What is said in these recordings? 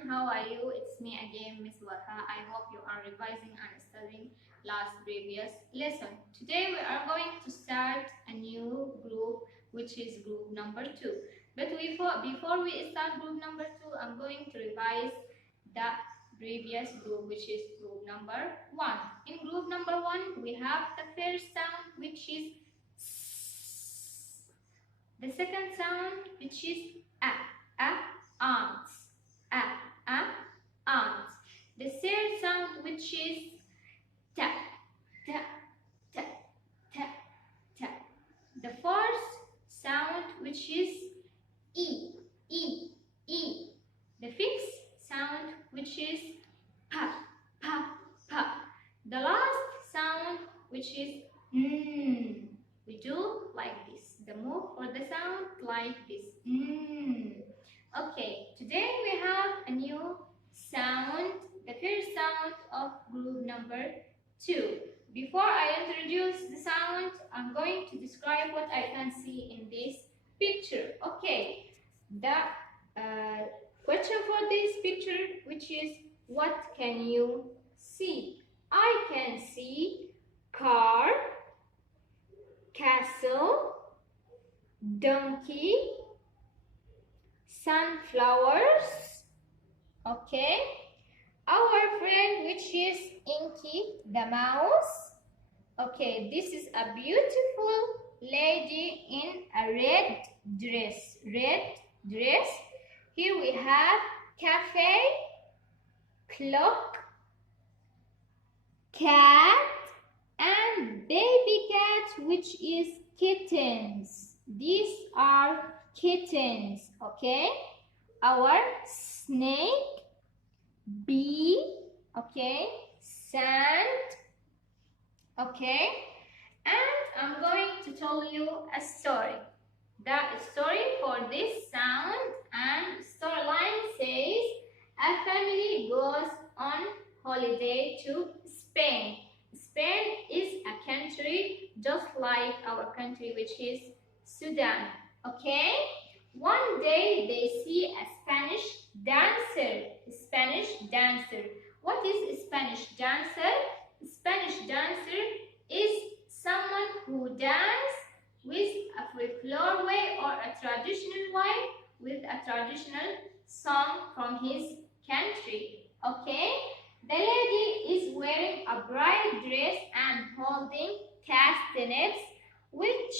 everyone, how are you? It's me again, Miss Waha. I hope you are revising and studying last previous lesson. Today we are going to start a new group, which is group number 2. But before we start group number 2, I'm going to revise the previous group, which is group number 1. In group number 1, we have the first sound, which is S. The second sound, which is A, ants, ants. The third sound, which is ta, ta, ta, ta, ta. The fourth sound, which is e, e. The fifth sound, which is pa, pa, pa. The last sound, which is mm. We do like this. The move for the sound like this. Okay, today we have a new sound, the first sound of group number 2. Before I introduce the sound, I'm going to describe what I can see in this picture. Okay, the question for this picture, which is, what can you see? I can see car, castle, donkey, sunflowers. Okay, our friend, which is Inky the mouse. Okay, this is a beautiful lady in a red dress. Here we have cafe, clock, cat, and baby cat, which is kittens. These are kittens. Okay, our snake, bee, okay, sand. Okay, and I'm going to tell you a story. The story for this sound and storyline says, a family goes on holiday to Spain. Spain is a country just like our country, which is Sudan. Okay, one day they see a Spanish dancer. What is a Spanish dancer? Spanish dancer is someone who dances with a folklore way or a traditional way, with a traditional song from his country. Okay, the lady is wearing a bright dress and holding castanets, which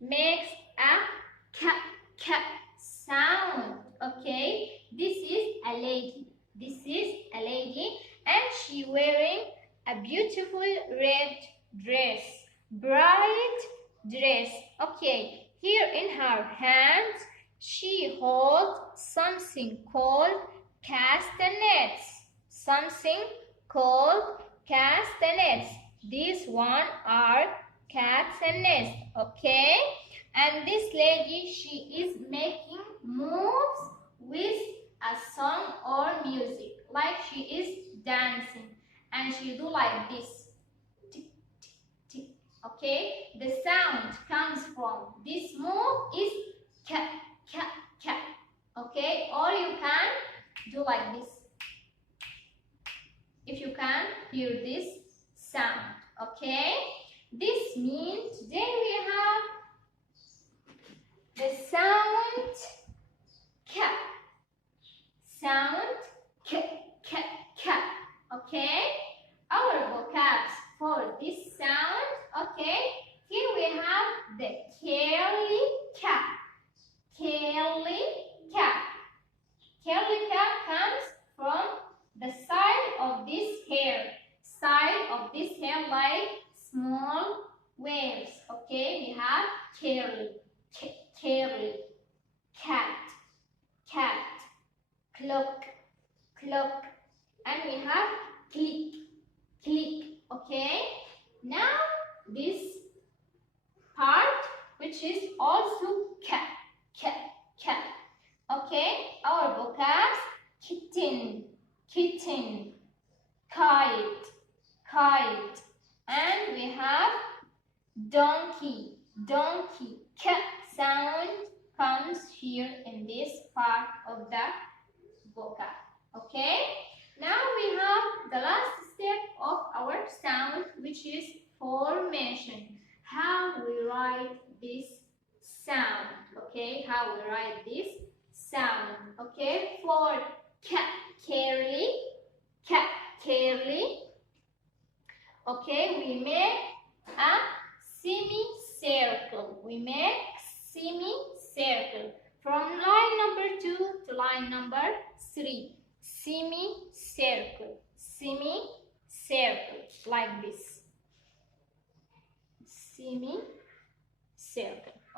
makes a ka sound. Okay, this is a lady. And she wearing a beautiful red dress, bright dress. Okay, here in her hands she holds something called castanets. These one are castanets. Okay, and this lady, she is making moves with a song or music, like she is dancing, and she do like this. Tick, tick, tick. Okay, the sound comes from this move is ka, ka, ka. Okay, or you can do like this if you can hear this sound. Okay, this means today we have the sound ka. Okay, our vocabs for this sound. Okay, here we have the curly cat. Curly cat comes from the side of this hair. Like small waves. Okay, we have curly, cat, clock, and we have click. Okay, now this part, which is also cat. Okay, our vocabs: kitten, kite, and we have donkey. K sound comes here in this part of the vocab. Okay, now we have the last step of our sound, which is formation. How we write this sound. Okay, how we write this sound. Okay, for cat, carry, cat, carry. Okay, we make a semicircle. We make semicircle from line number 2 to line number 3. Semicircle, semicircle, like this. Semicircle.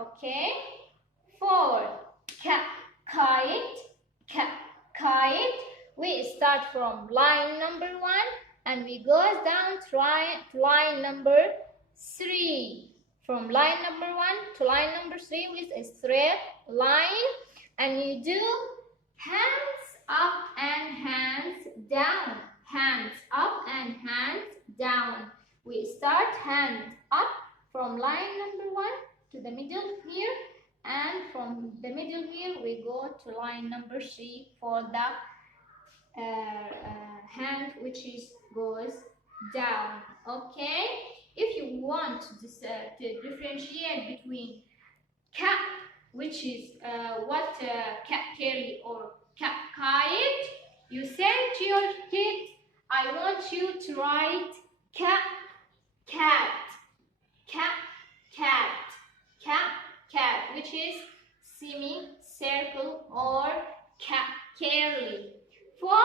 Okay. For kite, kite, we start from line number 1 and we go down to line number 3. From line number 1 to line number 3 with a straight line, and you do hands up and hands down. Hands up and hands down. We start hands up from line number 1 to the middle here, and from the middle here we go to line number 3 for the hand which goes down. Okay, if you want to differentiate between cap, which is what cat carry or cat kite, you say to your kid, I want you to write cat, cat, cat, cat, cat, cat, which is semicircle or cat carry. For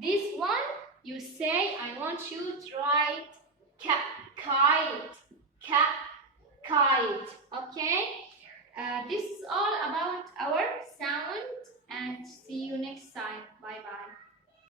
this one, you say, I want you to write cat, kite, cat, kite. Okay? This is all about our sound, and see you next time.